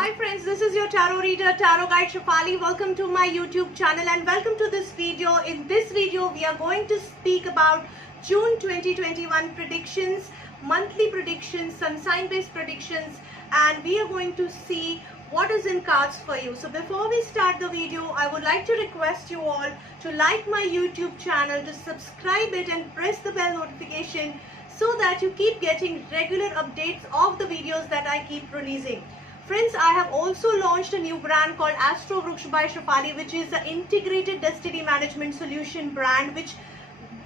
Hi friends, this is your tarot reader, tarot guide Shefali. Welcome to my YouTube channel and welcome to this video. In this video, we are going to speak about June 2021 predictions, monthly predictions, sun sign based predictions, and we are going to see what is in cards for you. So before we start the video, I would like to request you all to like my YouTube channel, to subscribe it and press the bell notification so that you keep getting regular updates of the videos that I keep releasing. Friends, I have also launched a new brand called Astro Vruksh by Shefali, which is an integrated destiny management solution brand which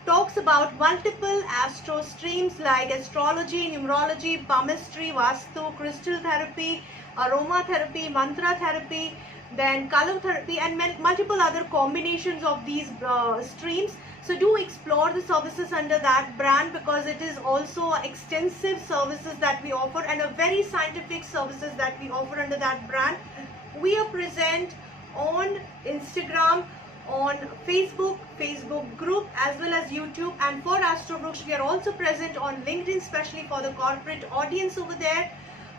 talks about multiple astro streams like astrology, numerology, palmistry, vastu, crystal therapy, aromatherapy, mantra therapy, then color therapy, and multiple other combinations of these streams. So do explore the services under that brand, because it is also extensive services that we offer and a very scientific services that we offer under that brand. We are present on Instagram, on Facebook group, as well as YouTube. And for Astro Vruksh, we are also present on LinkedIn, especially for the corporate audience over there.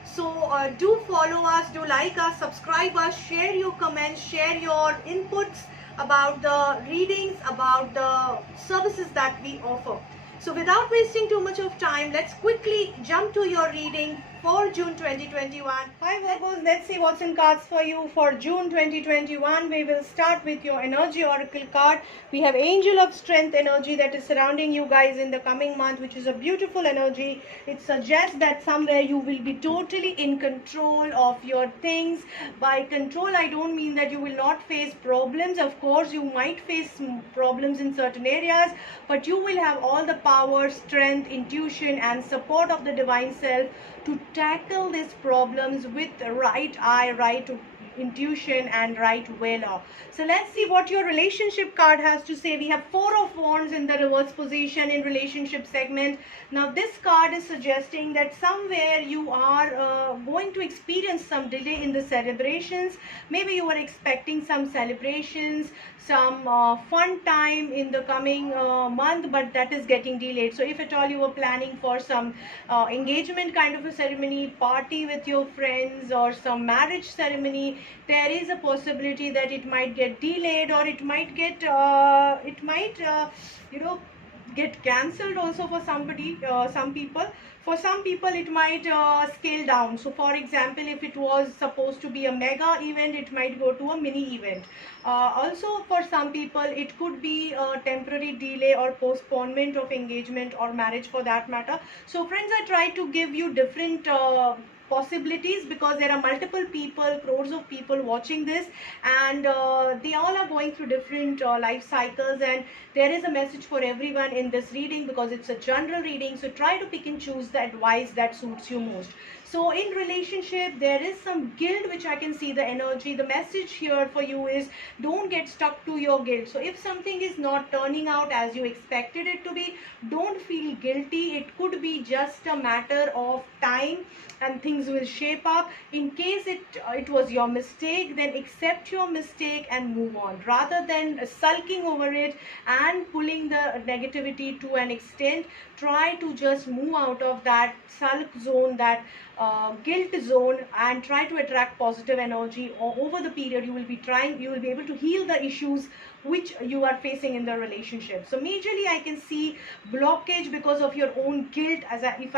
So do follow us, do like us, subscribe us, share your comments, share your inputs about the readings, about the services that we offer. So without wasting too much of time, let's quickly jump to your reading for June 2021. Hi Virgos, let's see what's in cards for you for June 2021. We will start with your energy oracle card. We have Angel of Strength energy that is surrounding you guys in the coming month, which is a beautiful energy. It suggests that somewhere you will be totally in control of your things. By control, I don't mean that you will not face problems. Of course, you might face problems in certain areas, but you will have all the power, strength, intuition, and support of the divine self to tackle these problems with the right eye, right intuition, and right valor. So let's see what your relationship card has to say. We have Four of Wands in the reverse position in relationship segment. Now this card is suggesting that somewhere you are going to experience some delay in the celebrations. Maybe you are expecting some celebrations, some fun time in the coming month, but that is getting delayed. So if at all you were planning for some engagement kind of a ceremony, party with your friends, or some marriage ceremony, there is a possibility that it might get delayed, or it might get get cancelled also for somebody, some people. For some people it might scale down. So for example, if it was supposed to be a mega event, it might go to a mini event. Also for some people it could be a temporary delay or postponement of engagement or marriage for that matter. So friends, I try to give you different possibilities, because there are multiple people, crores of people watching this, and they all are going through different life cycles, and there is a message for everyone in this reading, because it's a general reading. So try to pick and choose the advice that suits you most. So in relationship, there is some guilt which I can see the energy. The message here for you is don't get stuck to your guilt. So if something is not turning out as you expected it to be, don't feel guilty. It could be just a matter of time and things will shape up. In case it was your mistake, then accept your mistake and move on, rather than sulking over it and pulling the negativity to an extent. Try to just move out of that sulk zone, that guilt zone, and try to attract positive energy. Over the period, you will be able to heal the issues which you are facing in the relationship. So majorly I can see blockage because of your own guilt, if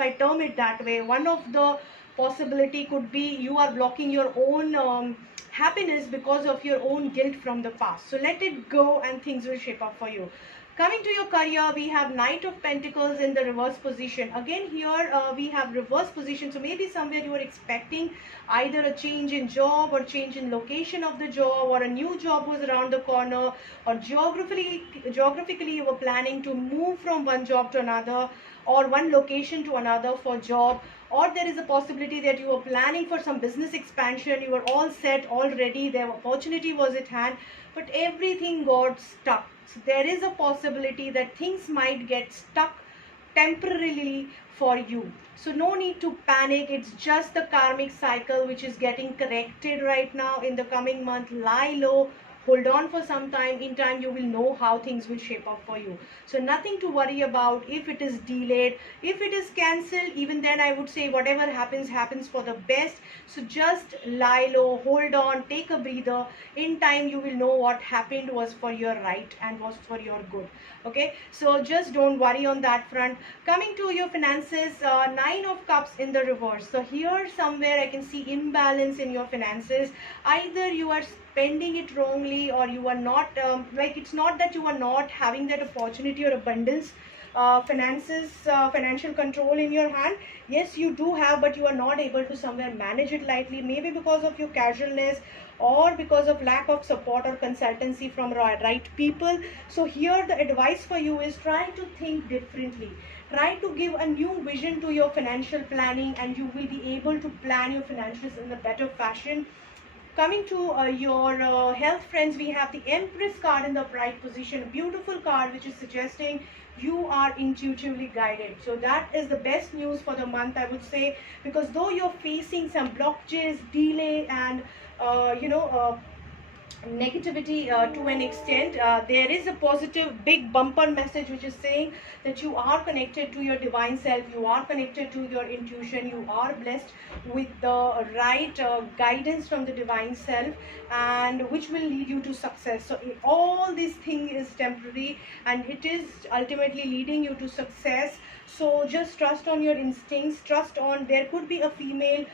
I term it that way. One of the possibility could be you are blocking your own happiness because of your own guilt from the past. So let it go and things will shape up for you. Coming to your career, we have Knight of Pentacles in the reverse position. Again here we have reverse position. So maybe somewhere you are expecting either a change in job, or change in location of the job, or a new job was around the corner, or geographically you were planning to move from one job to another, or one location to another for job. Or there is a possibility that you were planning for some business expansion. You were all set, all ready, the opportunity was at hand, but everything got stuck. So there is a possibility that things might get stuck temporarily for you. So no need to panic. It's just the karmic cycle which is getting corrected right now in the coming month. Lie low, hold on for some time. In time you will know how things will shape up for you. So nothing to worry about if it is delayed, if it is cancelled. Even then I would say whatever happens for the best. So just lie low, hold on, take a breather. In time you will know what happened was for your right and was for your good. Okay, so just don't worry on that front. Coming to your finances, Nine of Cups in the reverse. So here somewhere I can see imbalance in your finances. Either you are spending it wrongly, or you are not like, it's not that you are not having that opportunity or abundance, financial control in your hand. Yes, you do have, but you are not able to somewhere manage it lightly, maybe because of your casualness or because of lack of support or consultancy from right people. So here the advice for you is try to think differently. Try to give a new vision to your financial planning, and you will be able to plan your financials in a better fashion. Coming to your health, friends, we have the Empress card in the upright position, a beautiful card which is suggesting you are intuitively guided. So that is the best news for the month, I would say, because though you're facing some blockages, delay, and negativity to an extent, there is a positive big bumper message which is saying that you are connected to your divine self, you are connected to your intuition, you are blessed with the right guidance from the divine self, and which will lead you to success. So all this thing is temporary, and it is ultimately leading you to success. So just trust on your instincts, trust on, there could be a female,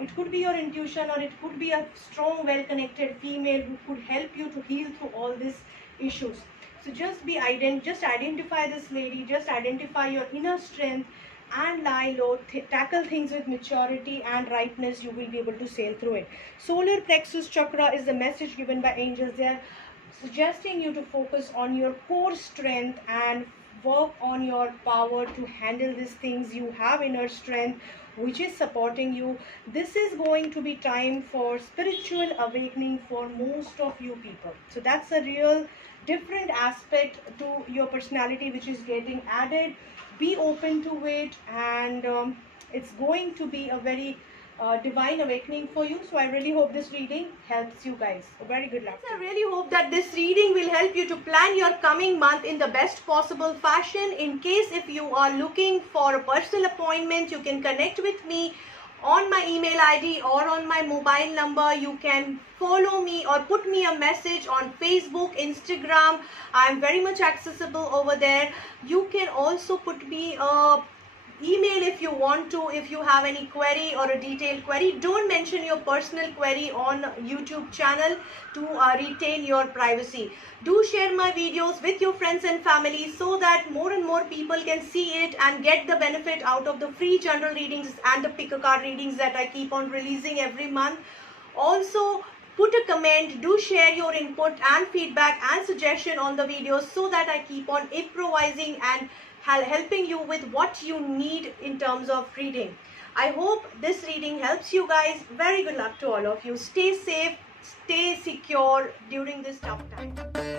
it could be your intuition, or it could be a strong, well connected female who could help you to heal through all these issues. So just identify this lady, just identify your inner strength, and lie low, tackle things with maturity and rightness. You will be able to sail through it. Solar plexus chakra is the message given by angels. They are suggesting you to focus on your core strength and work on your power to handle these things. You have inner strength which is supporting you. This is going to be time for spiritual awakening for most of you people. So that's a real different aspect to your personality which is getting added. Be open to it, and it's going to be a very divine awakening for you. So I really hope this reading helps you guys. Very good luck. I really hope that this reading will help you to plan your coming month in the best possible fashion. In case if you are looking for a personal appointment, you can connect with me on my email ID or on my mobile number. You can follow me or put me a message on Facebook, Instagram. I am very much accessible over there. You can also put me a email if you want to, if you have any query or a detailed query. Don't mention your personal query on YouTube channel to retain your privacy. Do share my videos with your friends and family so that more and more people can see it and get the benefit out of the free general readings and the pick a card readings that I keep on releasing every month. Also, put a comment, do share your input and feedback and suggestion on the videos so that I keep on improvising and helping you with what you need in terms of reading. I hope this reading helps you guys. Very good luck to all of you. Stay safe, stay secure during this tough time.